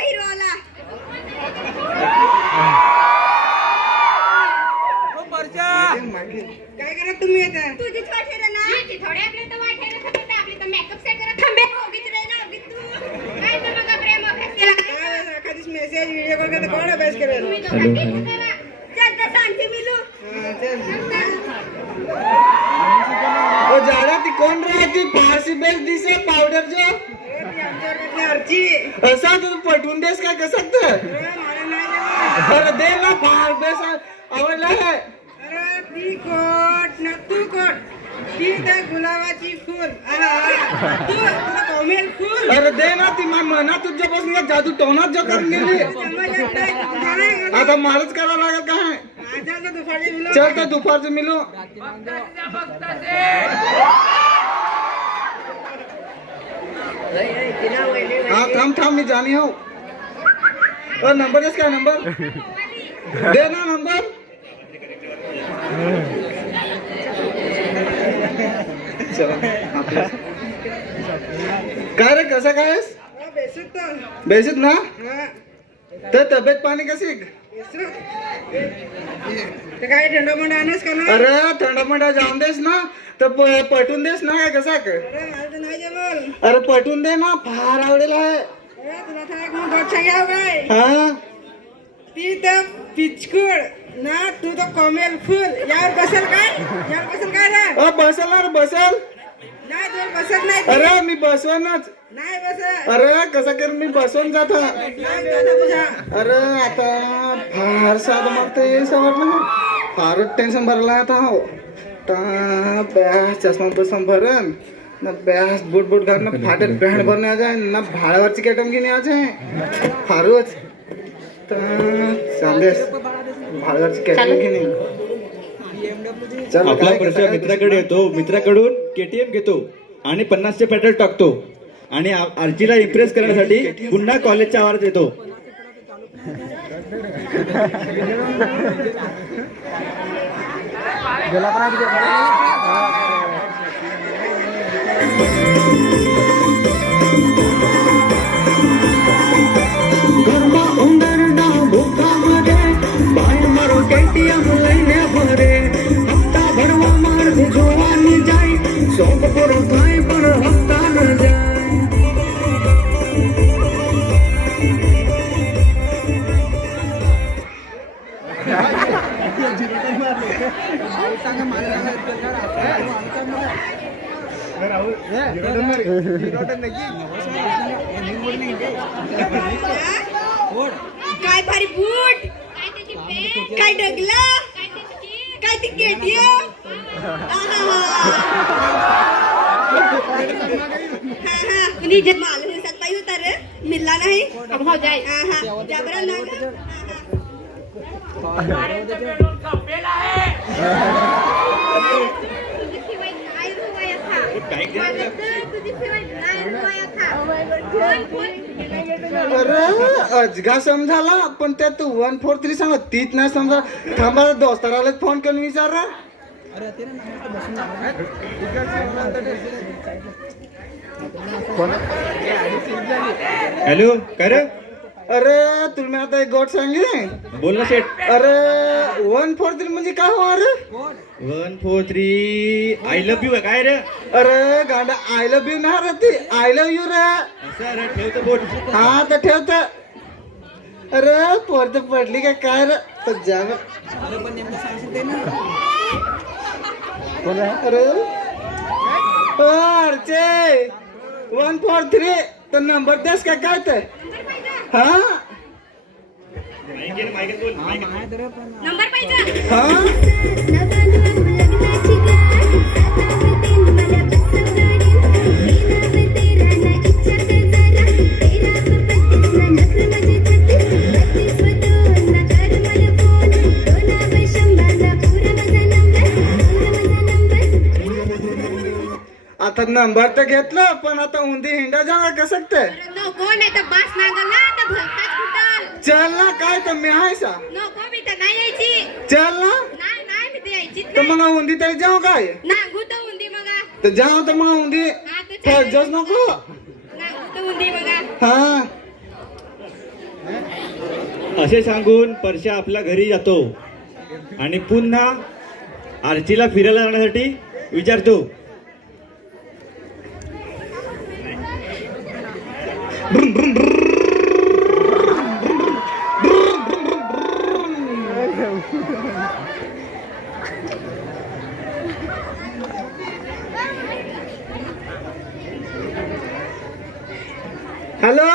हिरोला काय करा तुम्ही आता तुझीच वाटेर ना थोडे आपले तर वाटेर खबर आपली तर मेकअप सेट करा थांबे उगीच रे ना उगीच तू काय तर मग प्रेम अभ्यास केला एखादीच मेसेज व्हिडिओ कॉल करता कोण अभ्यास करेल चल तर शांती मिलू ओ जाड़ा ती कौन रहती फारसी बेच दिसे पाउडर जो अर्ची ऐसा तो पटवून देस काय कर सकते अरे दे ना फार बेस आवडला है अरे ती कोट ना तू कोट ती त्या गुलाबाची फूल तू कोमेल फूल अरे दे ना ती मा मना तुझ्यापासून जादू टोनात जो करून गेली आता मारच करावं लागेल काय चल तर दुपारचं मिलू हाँ थांब मी जानी हूँ और नंबर इसका नंबर दे ना नंबर चलो काय रे कसं काय बेसित ना तर तब्येत पाणी कशी काय थंड मंड आणस का ना अरे थंड मंडा जाऊन देस ना तर पटवून देस ना काय कसा नाही जमल अरे पटवून दे ना फार आवडेल आहे तुला सांग मग गोष्ट घ्याव काय हा ती तर पिचकुड ना तू तर कोमेल फुल यावर बसेल काय रे बसल ना रे बसल नाही तुला बसत नाही अरे मी बसवनच नाही बसत अरे कसा कर मी बसवून जात अरे आता फार साधं मग ते वाटलं फारच टेन्शन भरला आता हो बॅस चष्मा बसून भरण ना बॅस बुट घालणं फाटत बँड भरणे आ जाय ना भाड्यावरची कॅटम घेणे आ जाय फारच चालेस भाड्यावरची कॅटम घेणे आपला परिचय मित्राकडे येतो मित्राकडून केटीएम घेतो आणि 50चे पेट्रोल टाकतो आणि आरजीला इम्प्रेस करण्यासाठी पुन्हा कॉलेजच्या आवारात येतो काय भारी बूट काय डगला काय ती केटीएम जे माल दिसत पाहिजे होता रे मिळला नाही हो जाय त्या बरं ना अरे अजगा समजाला पण त्यात तू 143 सांग तीच नाही समजा थांबा दोस्ताराला फोन करून विचार हॅलो काय रे अरे तुम्ही आता एक गोट सांगे बोल ना शेट अरे 143 म्हणजे काय हो अरे 143 आय लव्ह यू काय रे अरे गांडा आय लव्ह यू ना रे ती आय लव्ह यू रे असं रे ठेवतो बोट हा तर ठेवत अरे पोरत पडली का काय रे तर जाग अरे अर्चे 143 तर नंबर देस का काय ते हा नंबर पाहिजे हा आता नंबर तर घेतलं पण आता उंदी हिंडा जागा कसं ते नको नाही तर बास नागला तर भलताच कुठल चल ना काय तर मी आहे सा नको मी तर नाही यायची चल ना नाही नाही मी तर यायचीच तर नाही मग उंदी तरी जाऊ काय नागू तर उंदी मग तर जाऊ तर मग उंदी हा तर जस नको नागू बुंदी बघा. हा असे सांगून परशा आपल्या घरी जातो आणि पुन्हा आर्चीला फिरायला जाण्यासाठी विचारतो. हॅलो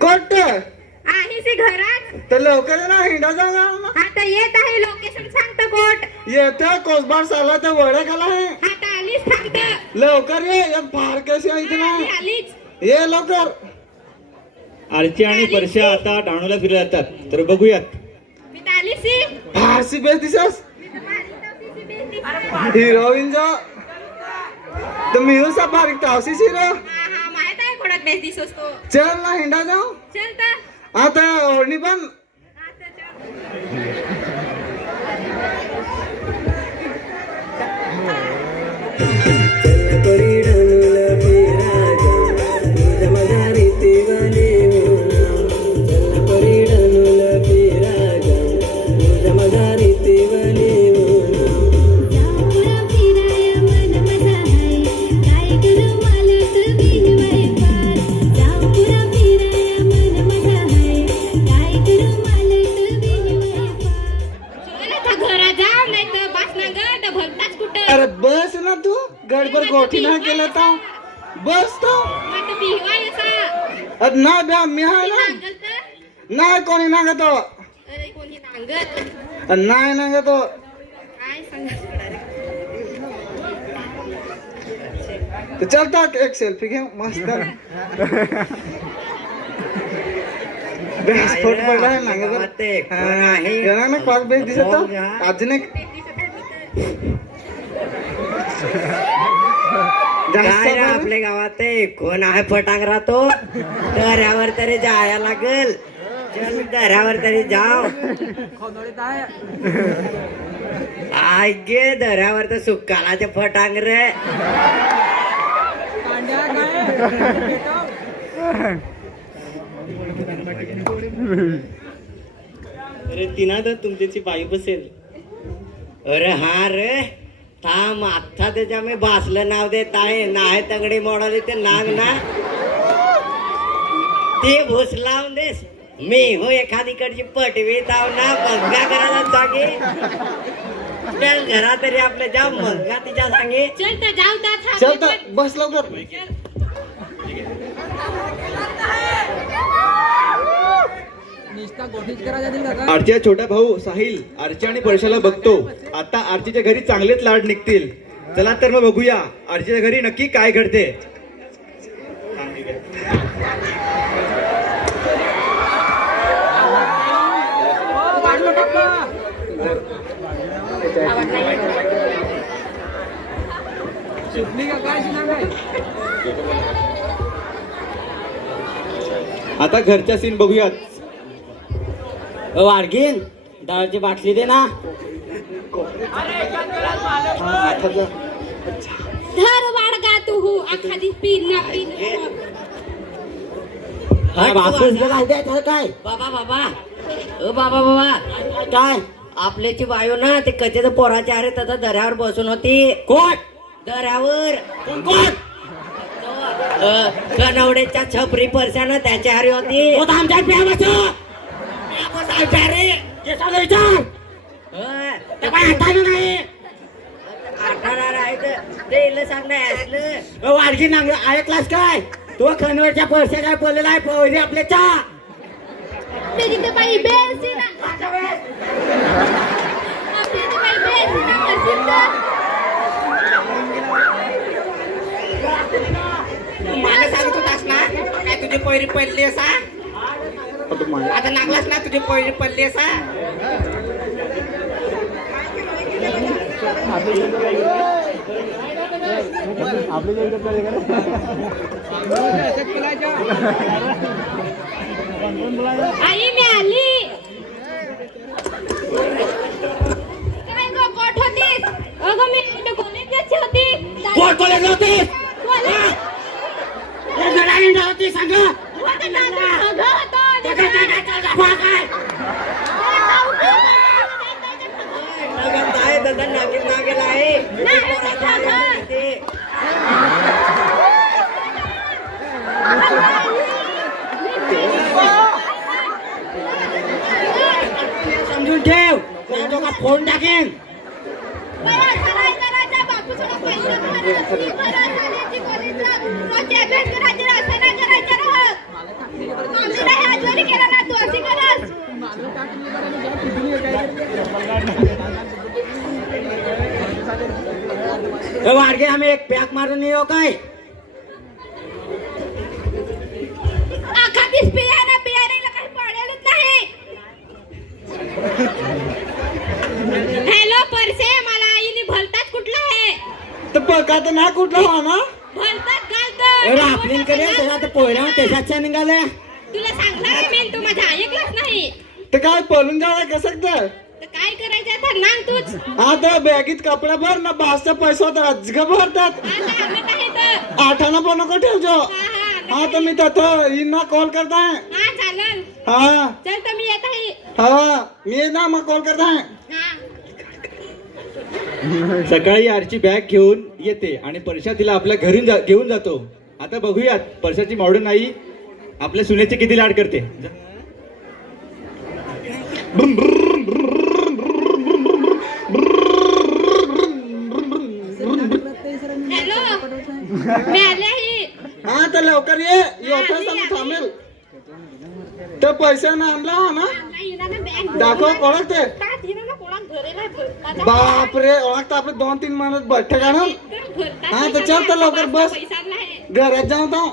कोट आहे सी घरात. तर लवकर ये ना हिंडा जाऊ आता येत आहे. लोकेशन सांगतो कोट. येतं कोसबार साला तर वडे गेला आहे. आता आलीच सांगतो. लवकर ये एक फार कशी आहे इथे ना. आलीच. ये लवकर. आर्ची आणि परशा आता डहाणूला फिरायला जातात. तर बघूयात. मी तर आलीच सी. फारसी बेस दिसस हिरोईन जो तर मिळू सा बारीक तावसी शिरो. हा माहित आहे कोणात बेस दिसोस तो. चल ना हिंडा जाऊ. चल तर. आता ओढणी पण आता चल. अरे बस ना तू गडबड गोठी ना केलं तर बस तो ना ब्या मी आहे ना नाही कोणी ना तो नाही ना तो चलता एक सेल्फी घे मस्त फोट पडलाय ना ना क्वाक बेस दिसत अजून एक काय रे आपल्या गावात कोण आहे फटांगरा तो घरावर तरी जायला लागल. चल घरावर तरी जाव. आय गे दऱ्यावर तर सुकालाचे फटांगर. अरे तिना तर तुमच्याची बाई बसेल. अरे हा रे थांब आता त्याच्या मी भासलं नाव देत आहे. नाही तंगडी मोडाली ते नाग ना ते भूस लावून देस. मी हो एखादीकडची पटवी ताव ना मलगा करायला सांगे. चल घरा तरी आपलं जाऊ मलगा तिच्या सांगे. चल तर जाऊ चलता बस लवकर. आरचीचा छोटा भाऊ साहिल आरची आणि परशाला बघतो. आता आरचीच्या घरी चांगलेच लाड निघतील. चला तर मग बघूया आरचीच्या घरी नक्की काय घडते. आता घरच्या सीन बघूयात. वाडगीन दाळची बाटली दे ना. धर वाडगा तू हो एखादी पीन ना पीन. काय बाबा बाबा ओ बाबा बाबा काय आपल्याची बायो ना ते कचेच पोराचे अरे त्याचा दऱ्यावर बसून होती. कोण दऱ्यावर कोण कनवडेच्या छपरी परशानं त्याच्या हारी होती. वाडगी नांग ऐकलास काय तो कनवडच्या परशा काय बोललेला आहे पोरी आपल्याच्या. त्याची तर बाई बेसी ना. आपली तर बाई बेसी ना करतील तर. मला सांगत होतास ना काय तुझी पोरी पडली असा. आता नागलास ना तुझी पोरी पडली असा. आई मी आली. काय गं कोठ होतीस. अगं मी कॉलेजची होती. कोण कॉलेजला होतीस. कॉलेज होती सांग नागेला आहे समजून ठेव तो का फोन टाकेन वाडगे आम्ही एक पॅक मारून येऊ काय अखादीच पियाना पियारीला काही पडेलच नाही. हॅलो परसे, मला आईने भलतात कुठला आहे तर पका तर ना कुठला हो ना भलतात अरे आपली कडे त्याला तर पोयरा त्याच्याच्या निघाले तुला सांगणार मी, तू माझा ऐकलंच नाही तर काय पळून जावं कसं तर तर काय करायचं आता ना तूच. आता बॅगीत कपडा भर ना बासचा पैसा होता अजग भरतात आता आम्ही काय तर आठाना पण नको ठेवजो. हा तर मी तर इना कॉल करता है. हा चालेल, हा चल तर मी येत आहे. हा मी ना मग कॉल करता है. हा सकाळी आरची बॅग घेऊन येते आणि परशा तिला आपल्या घरून घेऊन जातो. आता बघूयात परशाची मॉडर्न आई आपल्या सुनेचे किती लाड करते. हॅलो, मी आले आहे. हा तर लवकर ये थांबेल तर पैसे ना आणला हा ना दाखव ओळखते. बापरे ओळखता आपले 2-3 महिन्यात बैठक आणून. हा तर चल तर लवकर बस घरात जाऊ तर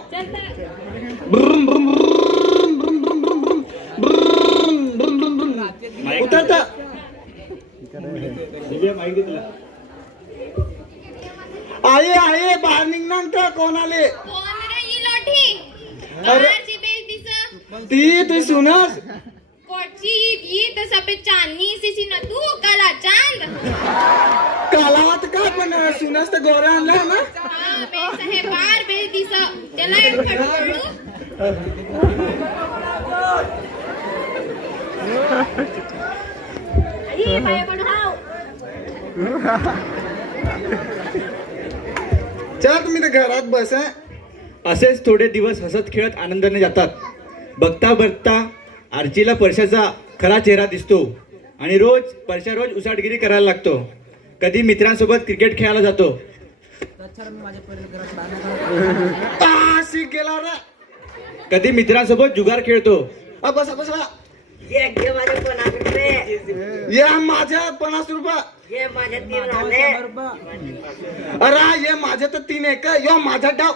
उतरता आहे बाहेर निघणार तर कोण आले. अरे ती तू सुनस सफेद चांदनी सी न तू काला चांद कालावत का पण सुनस तर गोऱ्या आणल्या ना. हे बार बेल दिस त्याला एक फटफडू. आई बाय पडहाव. चल तुम्ही तर घरात बस आहे. असेच थोडे दिवस हसत खेळत आनंदाने जातात. बघता बघता आर्चीला परशाचा खरा चेहरा दिसतो आणि परशा रोज उसाटगिरी करायला लागतो. कधी मित्रांसोबत क्रिकेट खेळायला जातो. गेला रे. कधी मित्रांसोबत जुगार खेळतो. बसा बसा माझ्या पणाकडे या माझ्या 50 रुपये. ये माझ्या 3 झाले. अरे ये माझ्या तर 3 आहे का. यो माझा डाव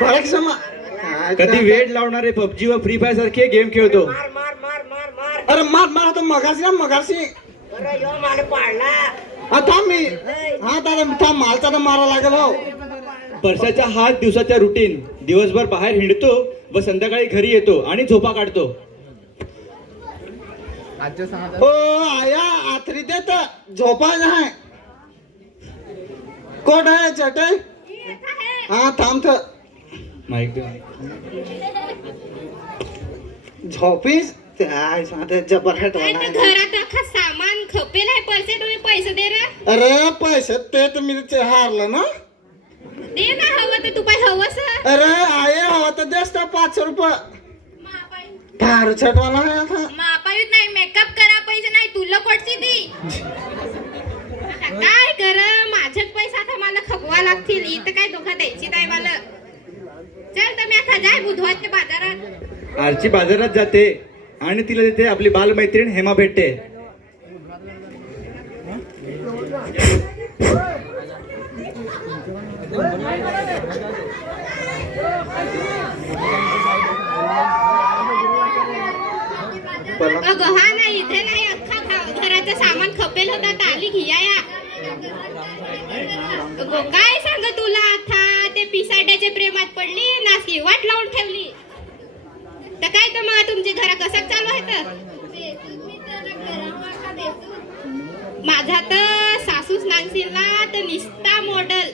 बरं क्षमा. कधी वेळ लावणारे पबजी व फ्री फायर सारखे गेम खेळतो. मार मार मार मार मार अरे मार मार तो मगाशी ना मगाशी. अरे यो मला पाडला. आता मी हा दादा मालचा तर मारा लागेल हो. परशाचा हा दिवसाचा रुटीन. दिवसभर बाहेर हिंडतो व संध्याकाळी घरी येतो आणि झोपा काढतो. हो आया आथरी देत झोपा आहे. कोट आहे चटई. हा थांब झोपीस जबर घरात अख्खा सामान खपेल आहे. पैसे दे रे. अरे पैसे ते तर मी हारलं ना. दे ना हवं तर तू पाय हवंस. अरे आये हवा तर देस 500 रुपये. फार छटवाला आहे आता. मापायूत नाही मेकअप करा पैसे नाही तुला कोटची ती. आता काय कर माझ्याच पैसा आता मला खपवा लागतील. इथं काय धोका द्यायची नाही मला. चल तर मी आता जाय बुधवारच्या बाजारात. आरची बाजारात जाते आणि तिला तिथे आपली बालमैत्रीण हेमा भेटते. अगं हा नाही इथे नाही अख्खा घराचं सामान खपेल होता ताली घिया. काय सांग तुला आता ते पिसाड्याच्या प्रेमात पडली नासकी वाट लावून ठेवली. तर काय तर मग तुमचे घरा कसं चालू आहे तर. माझा तर सासूस नांगसीला तर निस्ता मॉडल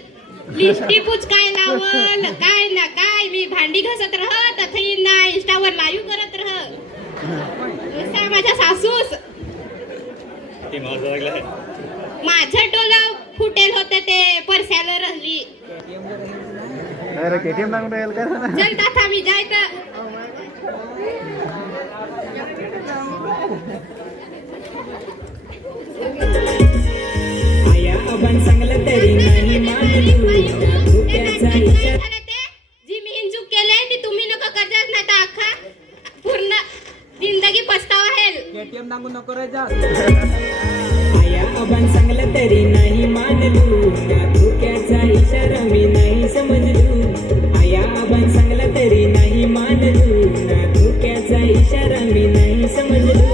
लिस्टी पुच काय लावल काय ना काय मी भांडी घासत रह तथही ना इंस्टावर लाईव्ह करत रह असा माझ्या सासूस माझं डोलं फुटेल होतं ते परस्याला राहिली जनता थांबी जाय तर आया आपण चांगलं तरी नाही मानू धोक्याचा इशारा जी मी हिंचूक केले ती तुम्ही नका करजाच नाही तर अख्खा पूर्ण जिंदगी पस्तावा हेल आया आपण चांगलं तरी नाही मानलू त्या धोक्याचा इशारा मी नाही समजलू आया आपण चांगलं तरी नाही मानलू ना धोक्याचा इशारा मी नाही समजलू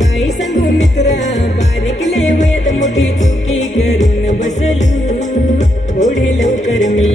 काही सांगू मित्रा बारीक लेवयात मोठी चुकी करून बसलू थोडे लवकर मी